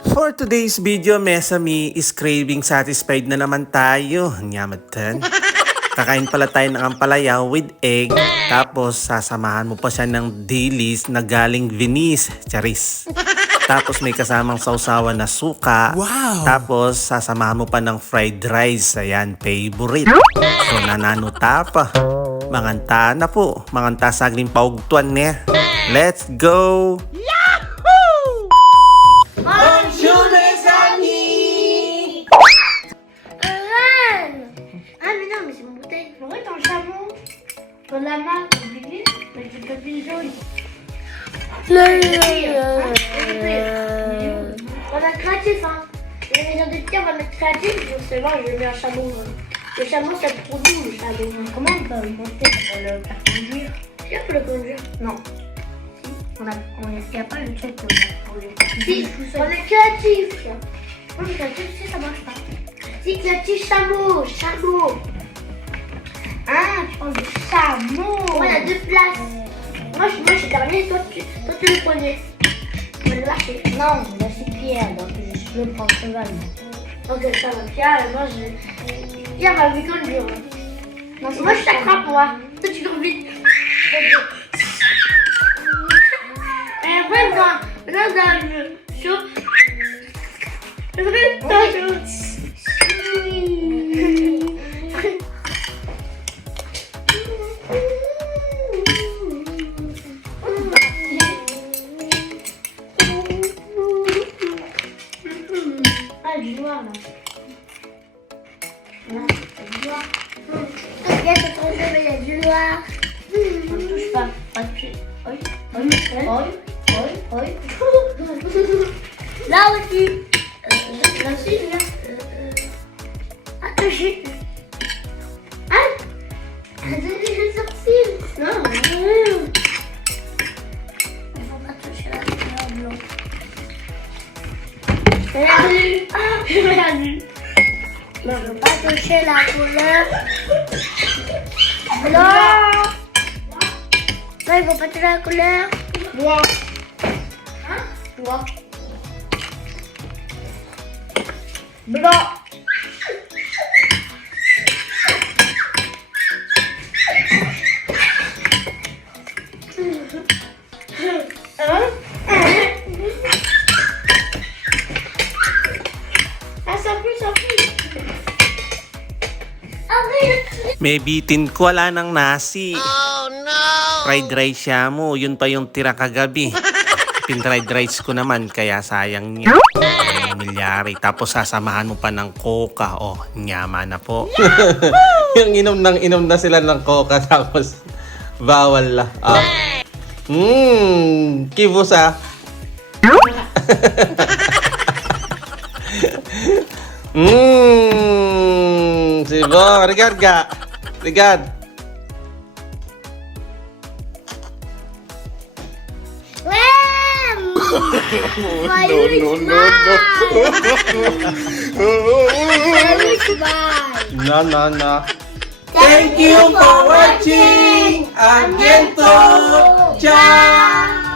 For today's video, Mesami is craving satisfied na naman tayo. Nyamatan. Kakain pala tayo ng ampalaya with egg. Tapos sasamahan mo pa siya ng dilis na galing Venice. Charis. Tapos may kasamang sausawan na suka. Wow! Tapos sasamahan mo pa ng fried rice. Ayan, favorite. So nananuta pa. Manganta na po. Manganta sagling paugtuan niya. Let's go! Bonjour mes amis! Reine! Ah mais non, mais c'est mon bouteille. En vrai, ton chameau, ton lama, ton bébé, mais c'est pas plus jaune. On a créatif, hein. Les maisons de pierre, on va mettre créatif. Je sais pas, je mets un chameau. Le chameau, ça trop doux, le chameau. Comment on peut le monter pour le faire conduire? Qui peut le conduire? Non. On n'y a pas le truc pour le Si, on est créatif. Moi, je suis créatif, si ça marche pas. Si, créatif, chameau, chameau. Ah, tu parles de chameau. On a deux places. Moi, je suis dernier, toi, tu es le premier. On va le lâcher. Non, là, c'est Pierre, donc je peux prendre cheval. Donc, ça va, Pierre, et moi, Pierre va lui conduire. Non, moi, je t'attrape, moi. Toi, tu cours vite. Et après, dans le show, le Ah, du noir, là. Là, c'est du noir. Il y a ce truc, mais il y a du noir. On ne touche pas. Pas de pied. Oui, oui, oui. Oui. Là aussi. Là aussi, là. Attaché. Ah. J'ai sorti. Non. Il faut pas toucher la couleur blanche. Perdu. Ah, perdu. Non, je veux pas toucher la couleur blanche. Non, il faut pas toucher la couleur. Noir. Hein? Noir. Blanc. Ah, ça pue. May bitin ko, wala ng nasi. Oh no! Fried rice siya mo, yun pa yung tira kagabi. Pin-fried rice ko naman, kaya sayang niya. Milyari. Tapos sasamahan mo pa ng coca. Oh, nyama na po. Yung inom na sila ng coca tapos bawal la. Kibos ah. Sibo, regard ga. Regard. No. Thank you for watching. Ciao.